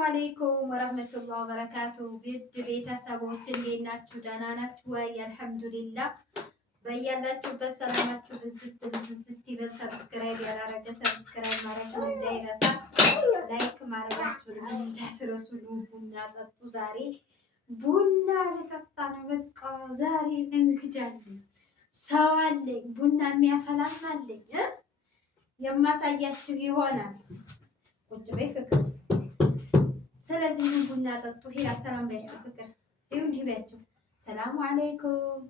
ሰላም አለይኩም ወራህመቱላሂ ወበረካቱ። ውድ ቤተሰቦች እንዴት ናችሁ? ደህና ናችሁ ወይ? አልሐምዱሊላህ። በያላችሁበት ሰላማችሁ ብዝት ይበል። ሰብስክራይብ ያላረገ ሰብስክራይብ ማድረግ እንዳይረሳ፣ ላይክ ማድረጋችሁን እንዳትረሱ። ቡና ጠጡ። ዛሬ ቡና ልጠጣ ነው። በቃ ዛሬ እንግዳ አለኝ፣ ሰው አለኝ፣ ቡና የሚያፈላም አለኝ። የማሳያችሁ ይሆናል። ቁጭ በይ ፍቅር። ስለዚህ ምን ቡና ጠጡ። ሄራ ሰላም በያቸው ፍቅር። ይሁን እንጂ በያቸው። ሰላም አለይኩም፣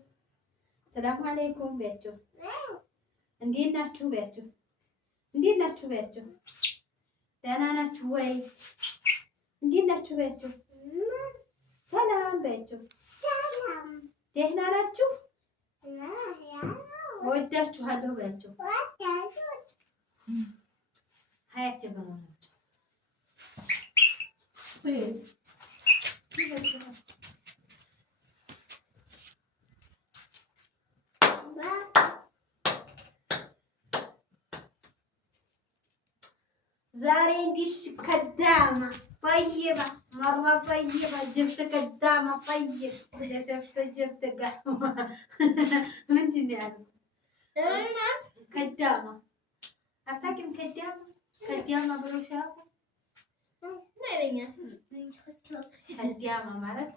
ሰላም አለይኩም በያቸው። እንዴት ናችሁ በያቸው። እንዴት ናችሁ በያቸው። ደህና ናችሁ ወይ? እንዴት ናችሁ በያቸው። ሰላም በያቸው። ደህና ናችሁ? ወዳችኋለሁ በያቸው። ሀያቸው በሆነ ዛሬ እንዲሽ ከዳማ طيبة مرة طيبة جبت قدامة طيب جبت قهوة مدني أنا كدامة أتاكل كدامة بروشاكو كدامة مالت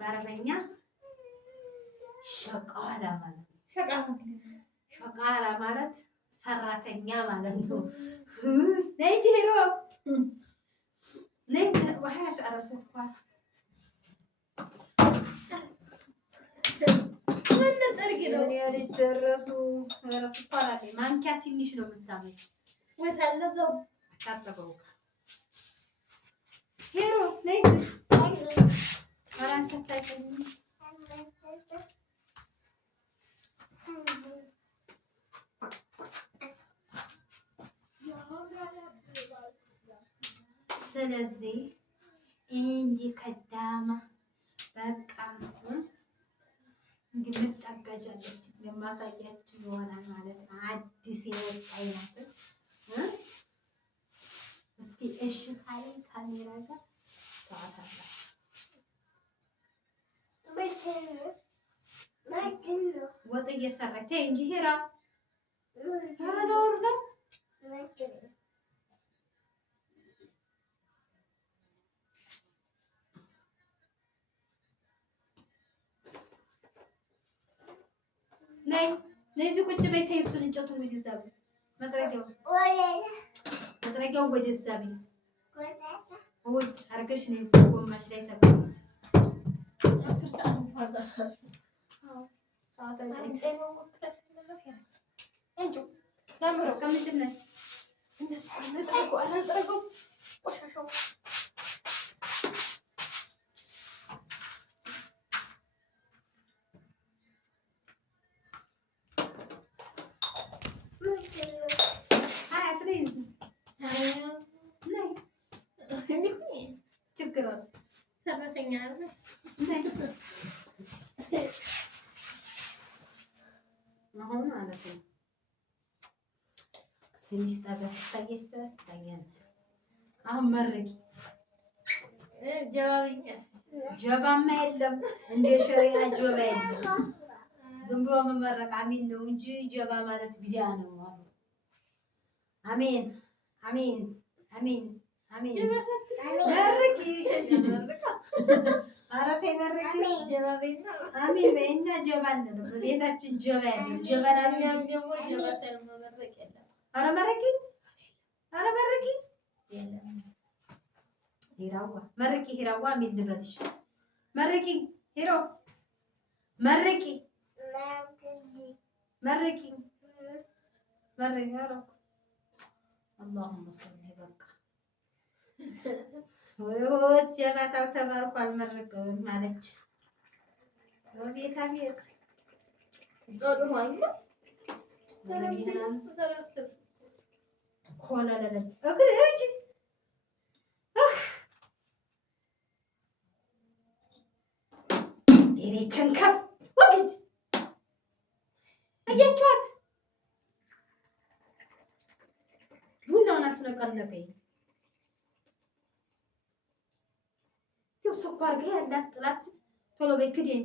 بعربية شقالة مالت شقالة مالت ሰራተኛ ማለት ነው። ነይ ሄሮ ነይ ወሐት አረሱፋት ወለ ጠርጊ ነው ያለች ደረሱ ረሱፋት ማንኪያ ትንሽ ነው የምታመጭ ወታለ ዘው ታጠበው ሄሮ ነይ አራንቻ ታይቀኝ ስለዚህ እንዲህ ከዳማ በቃ እንግዲህ ልታጋጃለች የማሳያችሁ ይሆናል ማለት ነው። አዲስ የወጣ አይነት እስኪ እሺ ካለኝ ካሜራ ጋር ታውቃላችሁ። ወጥ እየሰራች እንጂ ሄራ ነው ነይ እዚህ ቁጭ በይ። ተይ እሱን እንጨቱን ወደዛ በይ። መጥረጊያው ወደዛ በይ። ውጭ አድርገሽ ነይ እዚህ ጎማሽ ላይ ተቀመጭ። 10 ሰዓት እንኳን ሰዓት አሁን ማለት ነው ትንሽ ታየች። አሁን መረቂ ጀባማ የለም እንደ ሸሪዓ ጀባ የለም። ዝም ብሎ መመረቅ አሚን ነው እንጂ ጀባ ማለት ቢዳ ነው። አሜን አሜን አሜን አሜን መረቂ አረቴ መረቂ ጀባ በይና አሜን በይና ጀባ ነው ቤታችን ጀባ ያለው ጀባ ነው ደግሞ ጀባ ሳይሆን መመረቅ የለም። አረ መረቂ የለም። ሂራዋ መረቂ ሂራዋ ሚል ልበልሽ መረቂ ሂሮ መረቂ اللهم صل በቃ ወይወት ጀባታው ተባልኩ አልመረቀውም ማለች ወቤታ ቤት ዶዶማኝ ኮላለለ እግርጅ ይሬቸንካ ወግጅ አያችኋት ቡናውን አስረቀለቀኝ። ስኳር ጋር ያላት ጥላት ቶሎ በይ ክዴን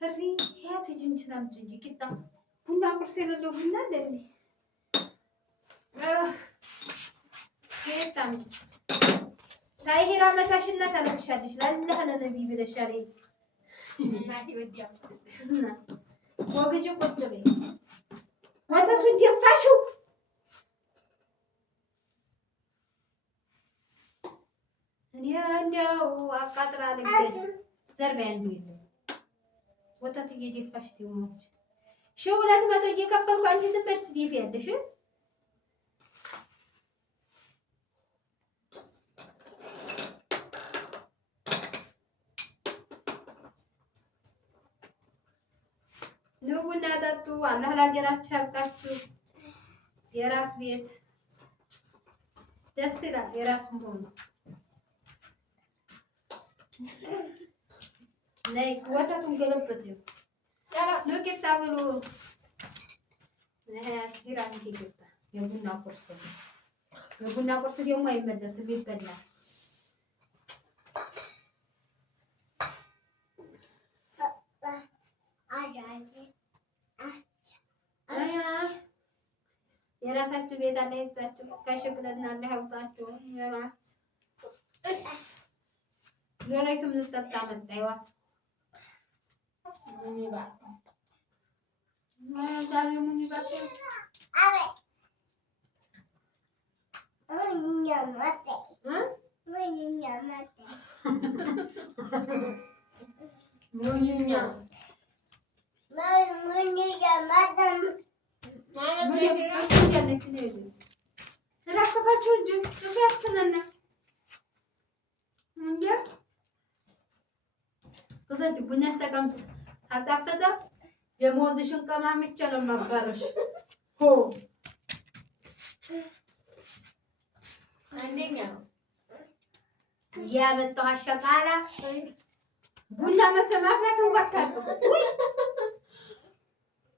እሪ ሄት ጅንችና እንጂ ቂጣ ቡና ቁርስ የሌለው ቡና ለኔ ታምጭ ላይ ሄራ መታሽና ታለቅሻለሽ ለአላህ ለነብይ ብለሻል እናቴ ወዲያ እና ወግጅ ቁጭ በይ ወተቱን ደፋሽው እኔ እንደው አቃጥራ ልገድ ዘርባ ያንዱ የለም ወተት እየደፋሽ ትሞች 200 እየከፈልኩ አንቺ ዝም ብለሽ ትደፊያለሽ ኑና ጠጡ አላህ ለሀገራችሁ ያብቃችሁ የራስ ቤት ደስ ይላል የራስ መሆኑ ነይ ወተቱን ገለበጥ ነው ሎቄታ ብሎ ሂራን ኪታ የቡና ቁርስ ደግሞ አይመለስም ይበላል የራሳችሁ ቤት አለ ይስጣችሁ ከሽክለና አለ ያውጣችሁ ሎሬቱም ልጠጣ መጣ ይዋት ምን ይባል ዛሬ ምን ይባል ቡና አስተቀምጡ አጣፈጠ የሞዝሽን ቀማምቼ ነው ማባረሽ ሆ አንደኛ ያመጣው አሸቃላ ቡና መተማፍላት ወጣው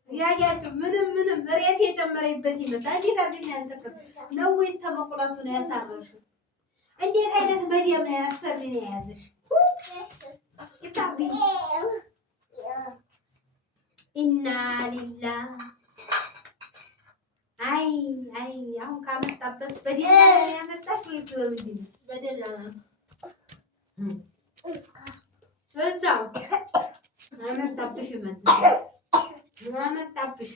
ያያችሁ ምንም ሬት የጨመረበት ይመስላል እንዴት አድርገሽ አንተከ ነው ወይስ ተመቁላቱ ነው ያሳረሽው እንዴት አይነት መዲያም ነው ያሰርልኝ ያያዝሽ ይታቢ ኢና ሊላህ አይ አሁን ካመጣበት በደላ ያመጣሽ ወይስ በምንድን ነው በደላ እዛው አመጣብሽ አመጣብሽ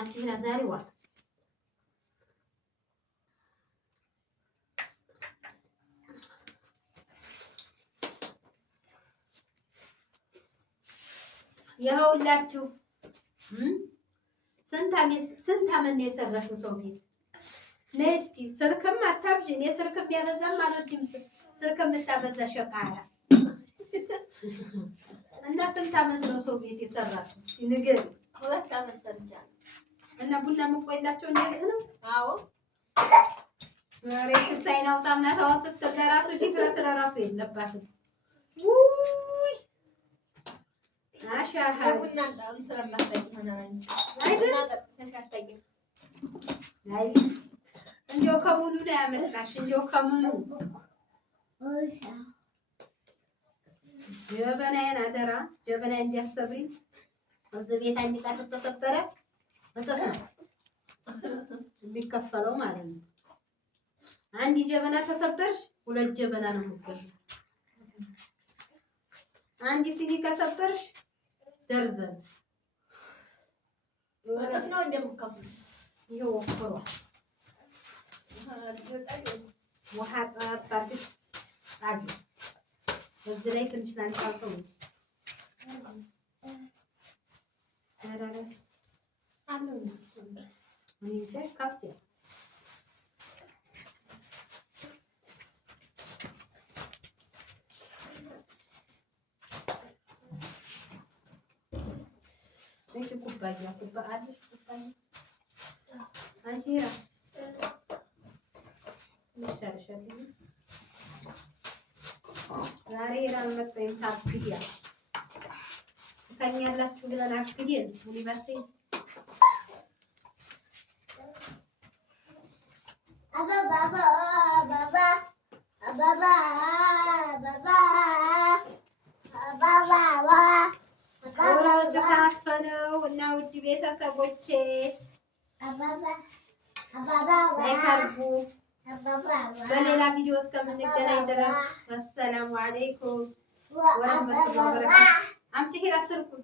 Antina ዛሬ ዋል ያውላችሁ ስንት አመት ነው የሰራሽው ሰው ቤት ነስኪ ስልክም አታብጂ እኔ ስልክም ያበዛም አልወድም ስልክም ብታበዛ ሸቃላ እና ስንት አመት ነው ሰው ቤት የሰራሽው እስኪ ንገሪ 2 አመት ሰርቻለሁ እና ቡና መቆየላቸው እንደዚህ ነው አዎ ማሬት ሳይናው ታምና ተወሰተ ለራሱ ዲፍረት ለራሱ የለባትም ውይ አሻሃ ቡና ጣም ስለማታውቂ ሆናለኝ አይደል ተሻታቂ አይ እንደው ከሙሉ ነው ያመጣሽ እንደው ከሙሉ ጀበናዬን አደራ ጀበናዬ እንዲያሰብሪ እዚህ ቤት አንድ ቃል ተሰበረ መጣፍ የሚከፈለው ማለት ነው አንድ ጀበና ተሰበርሽ 2 ጀበና ነው የምትገዢው አንድ ሲኒ ከሰበርሽ ደርዘን ወጣፍ ነው እንደምከፍል ይሄው ወፍሯል ውሃ ጠጣብሽ ታጅ በዚህ ላይ ትንሽ ላንሳልከው አለው እነሱ እኔ እንጃ ካፍቴ እሺ ኩባያ አለሽ ኩባያ አንቺ ራ ይሻልሻል ዛሬ ራን መጣኝ ታብያ ታኛላችሁ ብለን አክብየን ዩኒቨርሲቲ አባባ አባባ አባባ አባባ አባባ ተሳፈነው እና ውድ ቤተሰቦቼ ላይክ በሌላ ቪዲዮ እስከምንገናኝ ድረስ አሰላሙ አለይኩም ወረህመቱላሂ ወበረካቱህ። አምጪ ሂራ ስልኩን